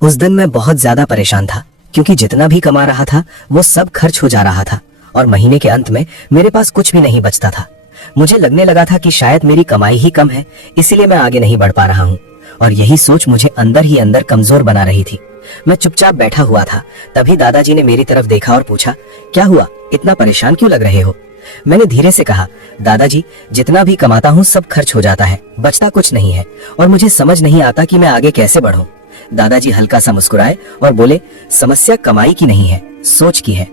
उस दिन मैं बहुत ज्यादा परेशान था क्योंकि जितना भी कमा रहा था वो सब खर्च हो जा रहा था और महीने के अंत में मेरे पास कुछ भी नहीं बचता था। मुझे लगने लगा था कि शायद मेरी कमाई ही कम है, इसीलिए मैं आगे नहीं बढ़ पा रहा हूँ और यही सोच मुझे अंदर ही अंदर कमजोर बना रही थी। मैं चुपचाप बैठा हुआ था, तभी दादाजी ने मेरी तरफ देखा और पूछा, क्या हुआ, इतना परेशान क्यों लग रहे हो? मैंने धीरे से कहा, दादाजी जितना भी कमाता हूँ सब खर्च हो जाता है, बचता कुछ नहीं है और मुझे समझ नहीं आता कि मैं आगे कैसे बढ़ूं। दादाजी हल्का सा मुस्कुराए और बोले, समस्या कमाई की नहीं है, सोच की है।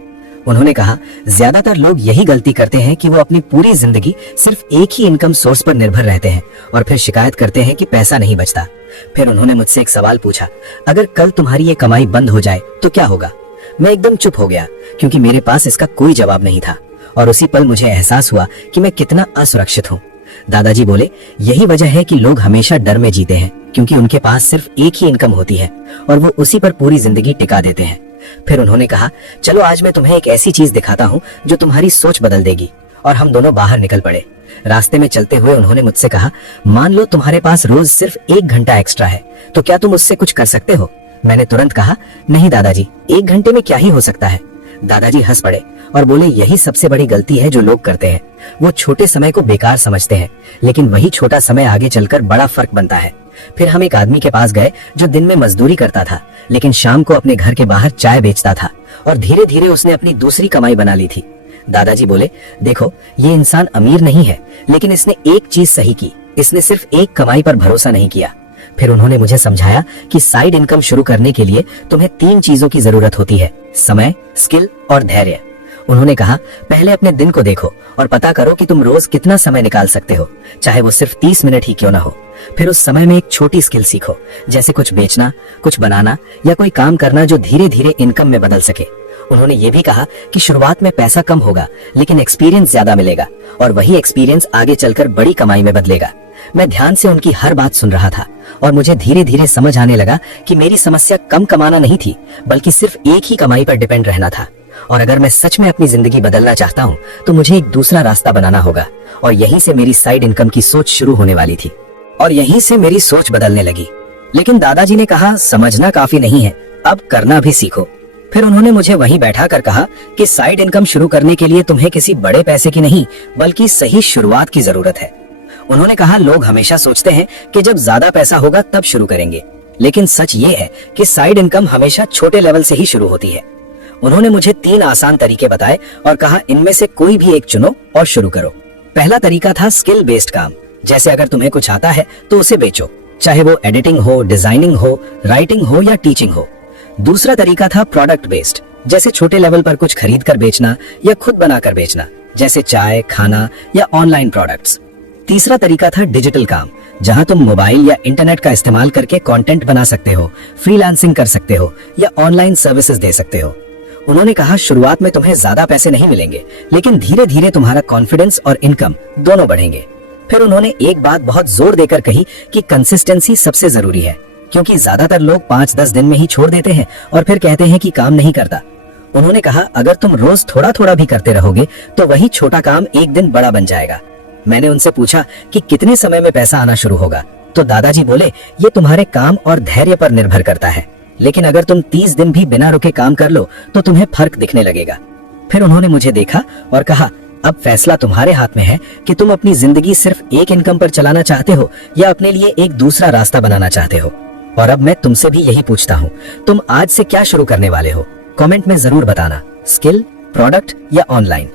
उन्होंने कहा, ज्यादातर लोग यही गलती करते हैं कि वो अपनी पूरी जिंदगी सिर्फ एक ही इनकम सोर्स पर निर्भर रहते हैं और फिर शिकायत करते हैं कि पैसा नहीं बचता। फिर उन्होंने मुझसे एक सवाल पूछा, अगर कल तुम्हारी ये कमाई बंद हो जाए तो क्या होगा? मैं एकदम चुप हो गया क्योंकि मेरे पास इसका कोई जवाब नहीं था और उसी पल मुझे एहसास हुआ कि मैं कितना असुरक्षित हूँ। दादाजी बोले, यही वजह है कि लोग हमेशा डर में जीते हैं क्योंकि उनके पास सिर्फ एक ही इनकम होती है और वो उसी पर पूरी जिंदगी टिका देते हैं। फिर उन्होंने कहा, चलो आज मैं तुम्हें एक ऐसी चीज दिखाता हूँ जो तुम्हारी सोच बदल देगी। और हम दोनों बाहर निकल पड़े। रास्ते में चलते हुए उन्होंने मुझसे कहा, मान लो तुम्हारे पास रोज सिर्फ 1 घंटा एक्स्ट्रा है, तो क्या तुम उससे कुछ कर सकते हो? मैंने तुरंत कहा, नहीं दादाजी, 1 घंटे में क्या ही हो सकता है। दादाजी हंस पड़े और बोले, यही सबसे बड़ी गलती है जो लोग करते हैं। वो छोटे समय को बेकार समझते हैं, लेकिन वही छोटा समय आगे चलकर बड़ा फर्क बनता है। फिर हम एक आदमी के पास गए जो दिन में मजदूरी करता था लेकिन शाम को अपने घर के बाहर चाय बेचता था और धीरे धीरे उसने अपनी दूसरी कमाई बना ली थी। दादाजी बोले, देखो ये इंसान अमीर नहीं है, लेकिन इसने एक चीज सही की, इसने सिर्फ एक कमाई पर भरोसा नहीं किया। फिर उन्होंने मुझे समझाया कि साइड इनकम शुरू करने के लिए तुम्हें 3 चीजों की जरूरत होती है, समय, स्किल और धैर्य। उन्होंने कहा, पहले अपने दिन को देखो और पता करो कि तुम रोज कितना समय निकाल सकते हो, चाहे वो सिर्फ 30 मिनट ही क्यों ना हो। फिर उस समय में एक छोटी स्किल सीखो, जैसे कुछ बेचना, कुछ बनाना या कोई काम करना जो धीरे धीरे इनकम में बदल सके। उन्होंने ये भी कहा कि शुरुआत में पैसा कम होगा लेकिन एक्सपीरियंस ज्यादा मिलेगा और वही एक्सपीरियंस आगे चलकर बड़ी कमाई में बदलेगा। मैं ध्यान से उनकी हर बात सुन रहा था और मुझे धीरे धीरे समझ आने लगा कि मेरी समस्या कम कमाना नहीं थी, बल्कि सिर्फ एक ही कमाई पर डिपेंड रहना था। और अगर मैं सच में अपनी जिंदगी बदलना चाहता हूँ तो मुझे एक दूसरा रास्ता बनाना होगा। और यहीं से मेरी साइड इनकम की सोच शुरू होने वाली थी और यहीं से मेरी सोच बदलने लगी। लेकिन दादाजी ने कहा, समझना काफी नहीं है, अब करना भी सीखो। फिर उन्होंने मुझे वहीं बैठा कर कहा कि साइड इनकम शुरू करने के लिए तुम्हें किसी बड़े पैसे की नहीं बल्कि सही शुरुआत की जरूरत है। उन्होंने कहा, लोग हमेशा सोचते हैं कि जब ज्यादा पैसा होगा तब शुरू करेंगे, लेकिन सच ये है कि साइड इनकम हमेशा छोटे लेवल से ही शुरू होती है। उन्होंने मुझे 3 आसान तरीके बताए और कहा, इनमें से कोई भी एक चुनो और शुरू करो। पहला तरीका था स्किल बेस्ड काम, जैसे अगर तुम्हें कुछ आता है तो उसे बेचो, चाहे वो एडिटिंग हो, डिजाइनिंग हो, राइटिंग हो या टीचिंग हो। दूसरा तरीका था प्रोडक्ट बेस्ड, जैसे छोटे लेवल पर कुछ खरीद कर बेचना या खुद बनाकर बेचना, जैसे चाय, खाना या ऑनलाइन प्रोडक्ट्स। तीसरा तरीका था डिजिटल काम, जहां तुम मोबाइल या इंटरनेट का इस्तेमाल करके कंटेंट बना सकते हो, फ्रीलांसिंग कर सकते हो या ऑनलाइन सर्विसेज दे सकते हो। उन्होंने कहा, शुरुआत में तुम्हें ज्यादा पैसे नहीं मिलेंगे, लेकिन धीरे धीरे तुम्हारा कॉन्फिडेंस और इनकम दोनों बढ़ेंगे। फिर उन्होंने एक बात बहुत जोर देकर कही कि कंसिस्टेंसी सबसे जरूरी है, क्योंकि ज्यादातर लोग 5-10 दिन में ही छोड़ देते हैं और फिर कहते हैं कि काम नहीं करता। उन्होंने कहा, अगर तुम रोज थोड़ा थोड़ा भी करते रहोगे तो वही छोटा काम एक दिन बड़ा बन जाएगा। मैंने उनसे पूछा कि कितने समय में पैसा आना शुरू होगा, तो दादाजी बोले, ये तुम्हारे काम और धैर्य पर निर्भर करता है, लेकिन अगर तुम 30 दिन भी बिना रुके काम कर लो तो तुम्हें फर्क दिखने लगेगा। फिर उन्होंने मुझे देखा और कहा, अब फैसला तुम्हारे हाथ में है कि तुम अपनी जिंदगी सिर्फ एक इनकम पर चलाना चाहते हो या अपने लिए एक दूसरा रास्ता बनाना चाहते हो। और अब मैं तुमसे भी यही पूछता हूँ, तुम आज से क्या शुरू करने वाले हो? कमेंट में जरूर बताना, स्किल, प्रोडक्ट या ऑनलाइन।